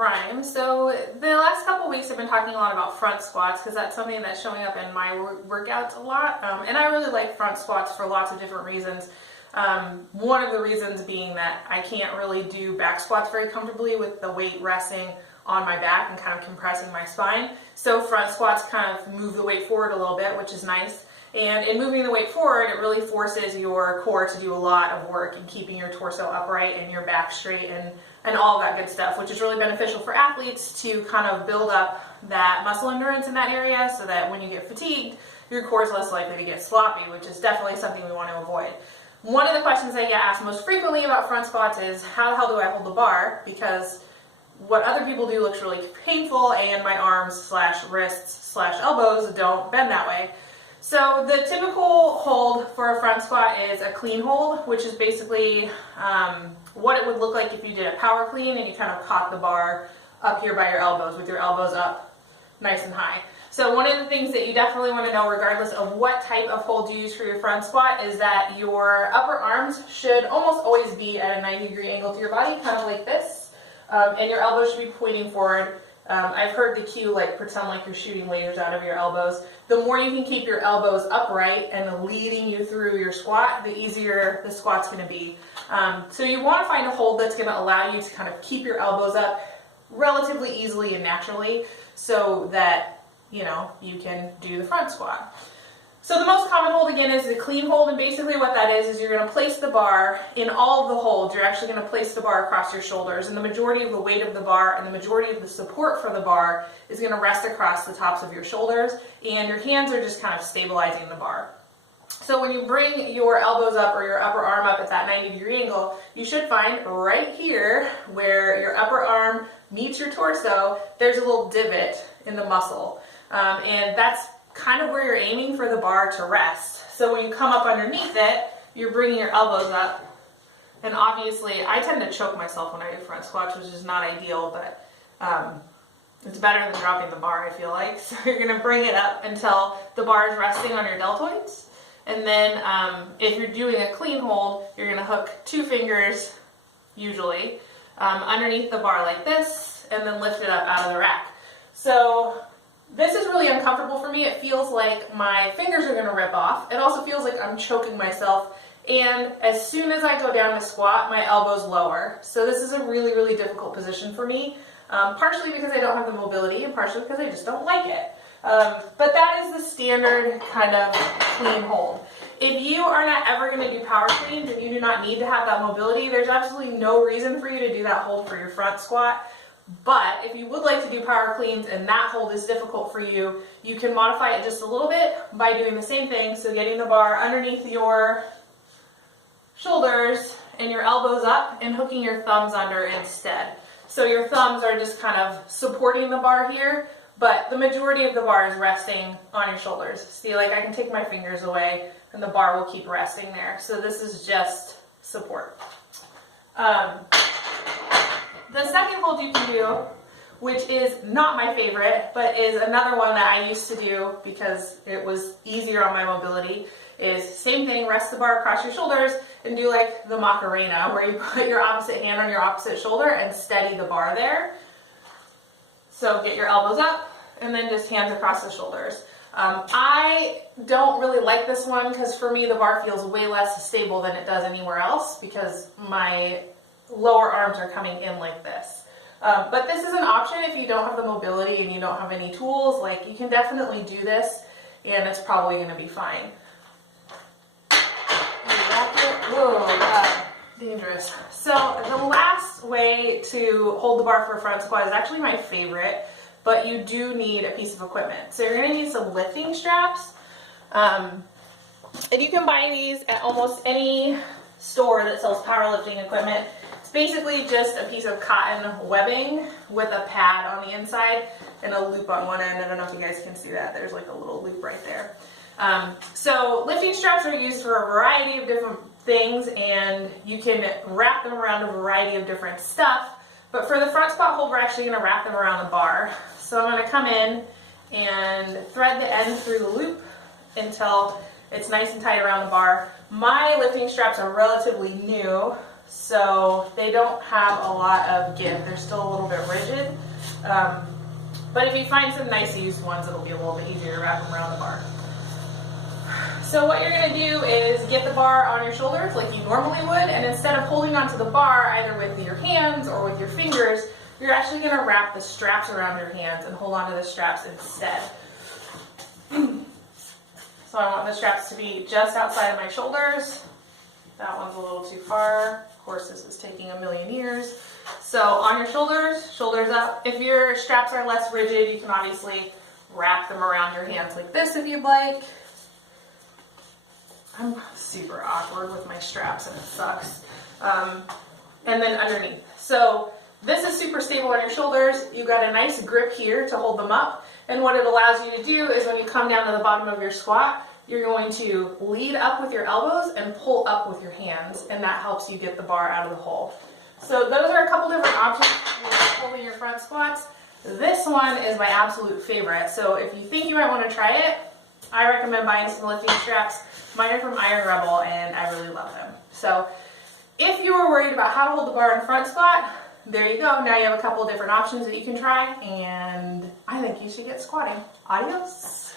Prime. So the last couple weeks I've been talking a lot about front squats because that's something that's showing up in my workouts a lot. And I really like front squats for lots of different reasons. One of the reasons being that I can't really do back squats very comfortably with the weight resting on my back and kind of compressing my spine. So front squats kind of move the weight forward a little bit, which is nice. And in moving the weight forward, it really forces your core to do a lot of work in keeping your torso upright and your back straight and all that good stuff, which is really beneficial for athletes to kind of build up that muscle endurance in that area so that when you get fatigued, your core is less likely to get sloppy, which is definitely something we want to avoid. One of the questions I get asked most frequently about front squats is, how the hell do I hold the bar? Because what other people do looks really painful and my arms / wrists / elbows don't bend that way. So the typical hold for a front squat is a clean hold, which is basically what it would look like if you did a power clean and you kind of caught the bar up here by your elbows with your elbows up nice and high. So one of the things that you definitely want to know, regardless of what type of hold you use for your front squat, is that your upper arms should almost always be at a 90-degree angle to your body, kind of like this, and your elbows should be pointing forward. I've heard the cue, like, pretend like you're shooting lasers out of your elbows. The more you can keep your elbows upright and leading you through your squat, the easier the squat's going to be. So you want to find a hold that's going to allow you to kind of keep your elbows up relatively easily and naturally so that, you know, you can do the front squat. So the most common hold, again, is the clean hold, and basically what that is you're going to place the bar in all of the holds. You're actually going to place the bar across your shoulders, and the majority of the weight of the bar and the majority of the support for the bar is going to rest across the tops of your shoulders, and your hands are just kind of stabilizing the bar. So when you bring your elbows up or your upper arm up at that 90-degree angle, you should find right here where your upper arm meets your torso, there's a little divot in the muscle, and that's kind of where you're aiming for the bar to rest. So when you come up underneath it, you're bringing your elbows up, and obviously I tend to choke myself when I do front squats, which is not ideal, but it's better than dropping the bar, I feel like. So you're going to bring it up until the bar is resting on your deltoids, and then if you're doing a clean hold, you're going to hook 2 fingers, usually, underneath the bar like this, and then lift it up out of the rack. So this is really uncomfortable for me. It feels like my fingers are going to rip off. It also feels like I'm choking myself. And as soon as I go down to squat, my elbows lower. So this is a really, really difficult position for me. Partially because I don't have the mobility and partially because I just don't like it. But that is the standard kind of clean hold. If you are not ever going to do power cleans and you do not need to have that mobility, there's absolutely no reason for you to do that hold for your front squat. But if you would like to do power cleans and that hold is difficult for you, you can modify it just a little bit by doing the same thing. So getting the bar underneath your shoulders and your elbows up and hooking your thumbs under instead. So your thumbs are just kind of supporting the bar here, but the majority of the bar is resting on your shoulders. See, like I can take my fingers away and the bar will keep resting there. So this is just support. The second hold you can do, which is not my favorite, but is another one that I used to do because it was easier on my mobility, is same thing, rest the bar across your shoulders and do like the Macarena, where you put your opposite hand on your opposite shoulder and steady the bar there. So get your elbows up and then just hands across the shoulders. I don't really like this one because for me the bar feels way less stable than it does anywhere else because my lower arms are coming in like this. But this is an option if you don't have the mobility and you don't have any tools. Like, you can definitely do this and it's probably going to be fine. Whoa, God, dangerous. So the last way to hold the bar for a front squat is actually my favorite, but you do need a piece of equipment. So you're going to need some lifting straps. And you can buy these at almost any store that sells powerlifting equipment. It's basically just a piece of cotton webbing with a pad on the inside and a loop on one end. I don't know if you guys can see that. There's like a little loop right there. So lifting straps are used for a variety of different things, and you can wrap them around a variety of different stuff. But for the front squat hold, we're actually going to wrap them around the bar. So I'm going to come in and thread the end through the loop until it's nice and tight around the bar. My lifting straps are relatively new, so they don't have a lot of give. They're still a little bit rigid. But if you find some nice used ones, it'll be a little bit easier to wrap them around the bar. So what you're going to do is get the bar on your shoulders like you normally would, and instead of holding onto the bar either with your hands or with your fingers, you're actually going to wrap the straps around your hands and hold onto the straps instead. So I want the straps to be just outside of my shoulders. That one's a little too far. Of course, this is taking a million years. So on your shoulders, shoulders up. If your straps are less rigid, you can obviously wrap them around your hands like this if you'd like. I'm super awkward with my straps and it sucks. And then underneath. So this is super stable on your shoulders. You've got a nice grip here to hold them up. And what it allows you to do is when you come down to the bottom of your squat, you're going to lead up with your elbows and pull up with your hands. And that helps you get the bar out of the hole. So those are a couple different options for holding your front squats. This one is my absolute favorite. So if you think you might want to try it, I recommend buying some lifting straps. Mine are from Iron Rebel and I really love them. So if you were worried about how to hold the bar in front squat, there you go. Now you have a couple different options that you can try, and I think you should get squatting. Adios.